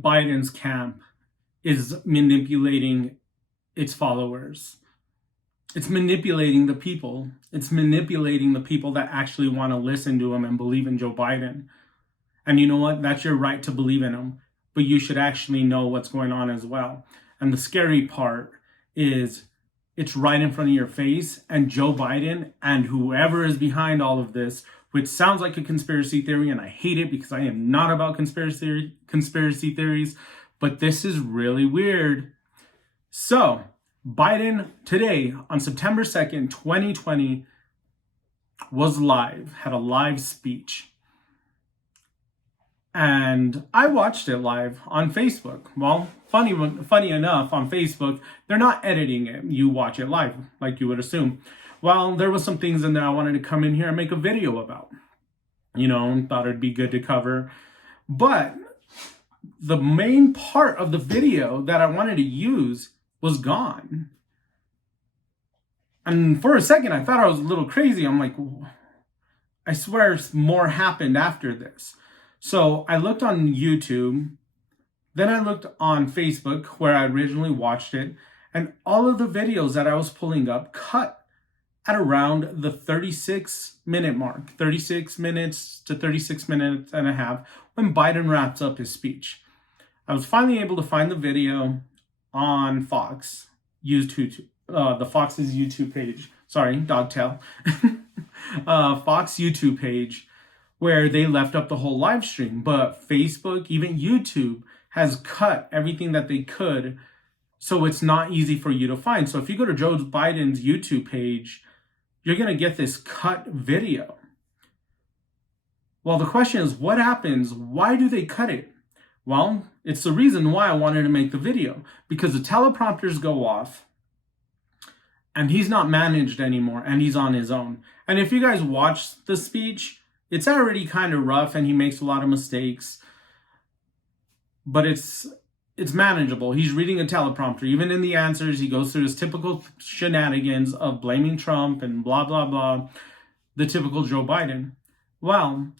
Biden's camp is manipulating its followers. It's manipulating the people. It's manipulating the people that actually want to listen to him and believe in Joe Biden. And you know what? That's your right to believe in him, but you should actually know what's going on as well. And the scary part is it's right in front of your face, and Joe Biden and whoever is behind all of this, which sounds like a conspiracy theory, and I hate it because I am not about conspiracy theories, but this is really weird. So, Biden today on September 2nd, 2020 was live, had a live speech. And I watched it live on Facebook. Well, funny enough, on Facebook, they're not editing it. You watch it live, like you would assume. Well, there was some things in there I wanted to come in here and make a video about. Thought it'd be good to cover. But the main part of the video that I wanted to use was gone. And for a second, I thought I was a little crazy. I'm like, I swear more happened after this. So I looked on YouTube, then I looked on Facebook where I originally watched it, and all of the videos that I was pulling up cut at around the 36-minute mark, 36 minutes to 36 minutes and a half, when Biden wraps up his speech. I was finally able to find the video on Fox, YouTube, the Fox's YouTube page. Sorry, Dogtail. Fox YouTube page, where they left up the whole live stream. But Facebook, even YouTube, has cut everything that they could, so it's not easy for you to find. So if you go to Joe Biden's YouTube page, you're going to get this cut video. Well, the question is, what happens? Why do they cut it? Well, it's the reason why I wanted to make the video, because the teleprompters go off, and he's not managed anymore, and he's on his own. And if you guys watch the speech, it's already kind of rough and he makes a lot of mistakes, but it's manageable. He's reading a teleprompter. Even in the answers, he goes through his typical shenanigans of blaming Trump and blah, blah, blah, the typical Joe Biden. Well,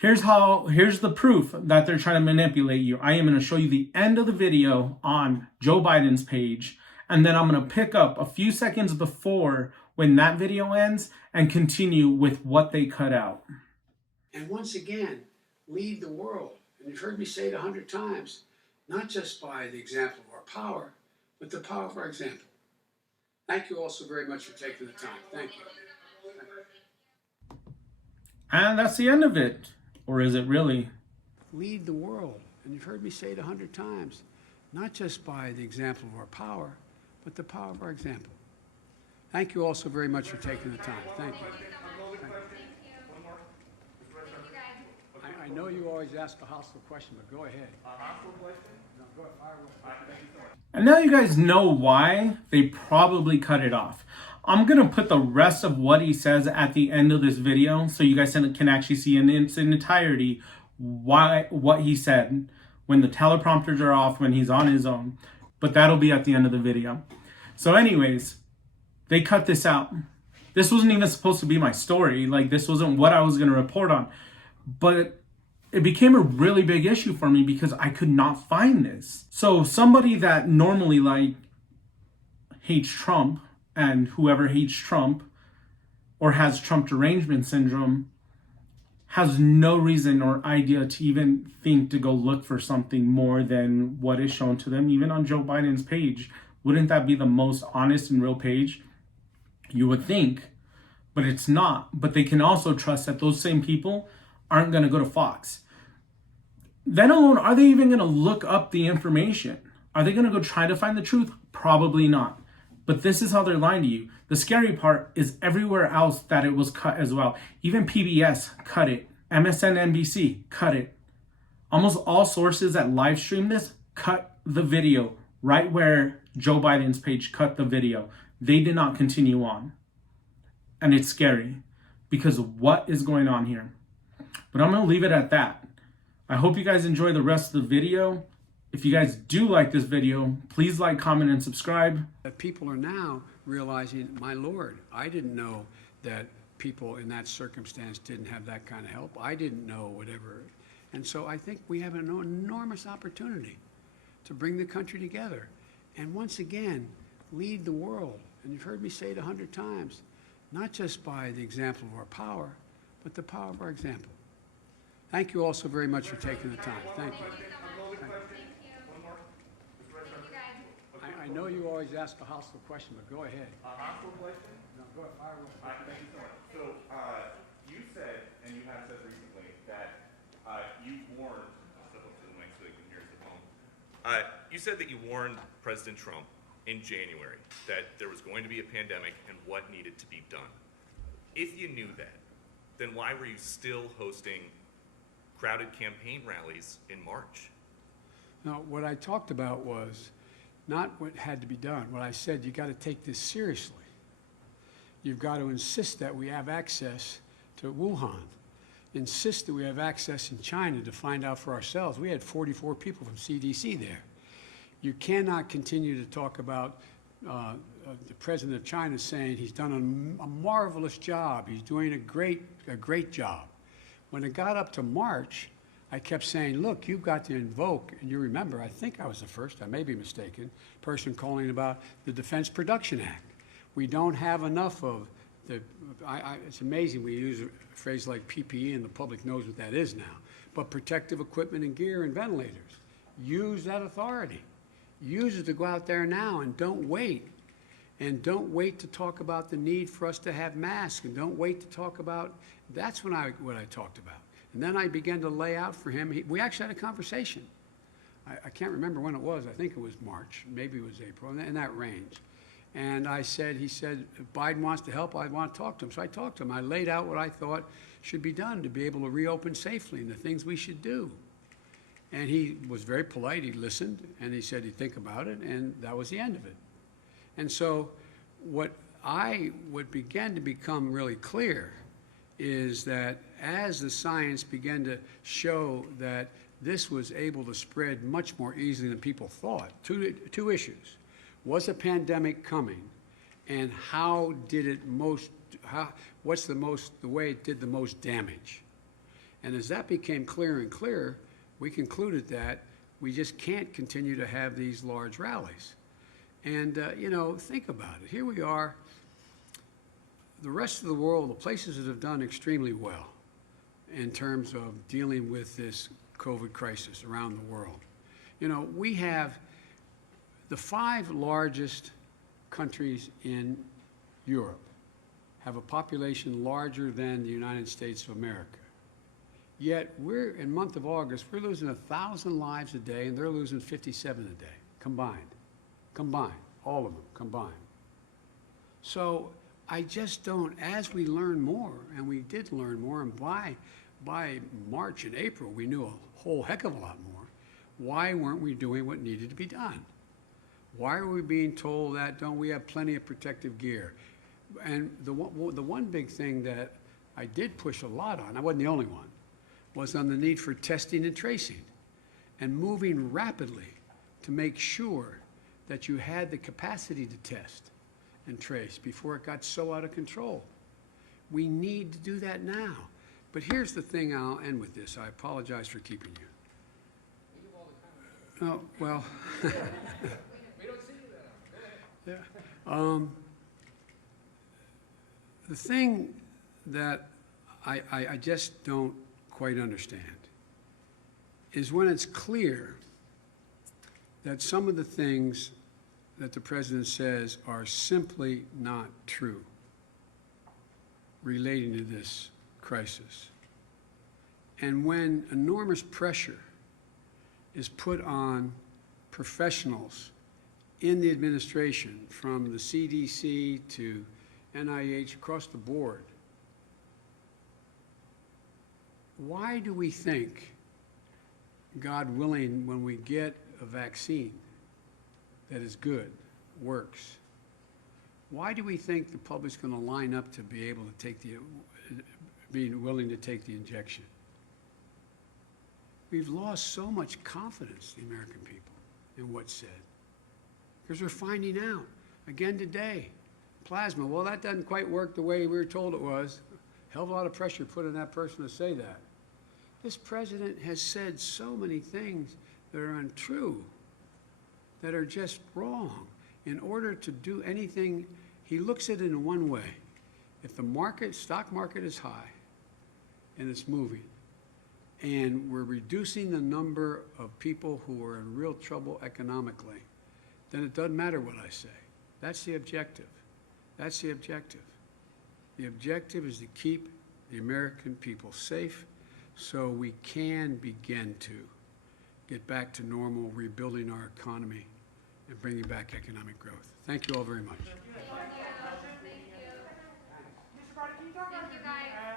here's the proof that they're trying to manipulate you. I am going to show you the end of the video on Joe Biden's page, and then I'm going to pick up a few seconds before when that video ends and continue with what they cut out. And once again, lead the world. And you've heard me say it 100 times, not just by the example of our power, but the power of our example. Thank you all so very much for taking the time. Thank you. And that's the end of it. Or is it really? Lead the world. And you've heard me say it 100 times, not just by the example of our power, but the power of our example. Thank you all so very much for taking the time. Thank you. I know you always ask a hostile question, but go ahead. A hostile question? No, go ahead. And now you guys know why they probably cut it off. I'm going to put the rest of what he says at the end of this video so you guys can actually see in its entirety what he said when the teleprompters are off, when he's on his own. But that'll be at the end of the video. So anyways, they cut this out. This wasn't even supposed to be my story. Like, this wasn't what I was going to report on. But it became a really big issue for me because I could not find this. So somebody that normally hates Trump, and whoever hates Trump or has Trump derangement syndrome has no reason or idea to even think to go look for something more than what is shown to them, even on Joe Biden's page. Wouldn't that be the most honest and real page? You would think, but it's not. But they can also trust that those same people aren't going to go to Fox. Then alone, are they even going to look up the information? Are they going to go try to find the truth? Probably not. But this is how they're lying to you. The scary part is everywhere else that it was cut as well. Even PBS cut it. MSNBC cut it. Almost all sources that live stream this cut the video right where Joe Biden's page cut the video. They did not continue on. And it's scary because of what is going on here. But I'm going to leave it at that. I hope you guys enjoy the rest of the video. If you guys do like this video, please like, comment, and subscribe. People are now realizing, my Lord, I didn't know that people in that circumstance didn't have that kind of help. I didn't know whatever. And so I think we have an enormous opportunity to bring the country together and once again lead the world. And you've heard me say it 100 times, not just by the example of our power, but the power of our example. Thank you all so very much for taking the time. Thank you. I know you always ask a hostile question, but go ahead. A hostile question? No, go ahead. Fire away. Thank you so much. So, you said, and you have said recently, that you warned, I'll step up to the mic so they can hear us at home. You said that you warned President Trump in January that there was going to be a pandemic and what needed to be done. If you knew that, then why were you still hosting crowded campaign rallies in March? No, what I talked about was not what had to be done. What I said, you got to take this seriously. You've got to insist that we have access to Wuhan. Insist that we have access in China to find out for ourselves. We had 44 people from CDC there. You cannot continue to talk about the president of China saying he's done a marvelous job. He's doing a great job. When it got up to March, I kept saying, look, you've got to invoke, and you remember, I think I was the first, I may be mistaken, person calling about the Defense Production Act. We don't have enough of the, it's amazing we use a phrase like PPE and the public knows what that is now, but protective equipment and gear and ventilators. Use that authority. Use it to go out there now and don't wait. And don't wait to talk about the need for us to have masks, and don't wait to talk about, that's what I talked about. And then I began to lay out for him, we actually had a conversation. I can't remember when it was, I think it was March, maybe it was April, in that range. And he said, if Biden wants to help, I want to talk to him. So I talked to him. I laid out what I thought should be done to be able to reopen safely and the things we should do. And he was very polite, he listened, and he said he'd think about it, and that was the end of it. And so what began to become really clear is that as the science began to show that this was able to spread much more easily than people thought, two issues. Was a pandemic coming, and how did it what's the way it did the most damage? And as that became clearer and clearer, we concluded that we just can't continue to have these large rallies. And, think about it. Here we are, the rest of the world, the places that have done extremely well in terms of dealing with this COVID crisis around the world. We have the 5 largest countries in Europe have a population larger than the United States of America. Yet we're, in month of August, we're losing 1,000 lives a day, and they're losing 57 a day, combined, all of them combined. So I just don't, as we learn more, and we did learn more, and by March and April, we knew a whole heck of a lot more, why weren't we doing what needed to be done? Why are we being told that don't we have plenty of protective gear? And the one big thing that I did push a lot on, I wasn't the only one, was on the need for testing and tracing and moving rapidly to make sure that you had the capacity to test and trace before it got so out of control. We need to do that now. But here's the thing, I'll end with this. I apologize for keeping you. Oh, well. We don't see you that. Yeah. The thing that I just don't quite understand is when it's clear that some of the things that the president says are simply not true relating to this crisis. And when enormous pressure is put on professionals in the administration, from the CDC to NIH across the board, why do we think, God willing, when we get a vaccine that is good, works, why do we think the public's going to line up to be able to being willing to take the injection? We've lost so much confidence, the American people, in what's said. Because we're finding out, again today, plasma, well, that doesn't quite work the way we were told it was. Hell of a lot of pressure put on that person to say that. This president has said so many things that are untrue, that are just wrong. In order to do anything, he looks at it in one way. If the stock market is high and it's moving, and we're reducing the number of people who are in real trouble economically, then it doesn't matter what I say. That's the objective. That's the objective. The objective is to keep the American people safe so we can begin to get back to normal, rebuilding our economy and bringing back economic growth. Thank you all very much.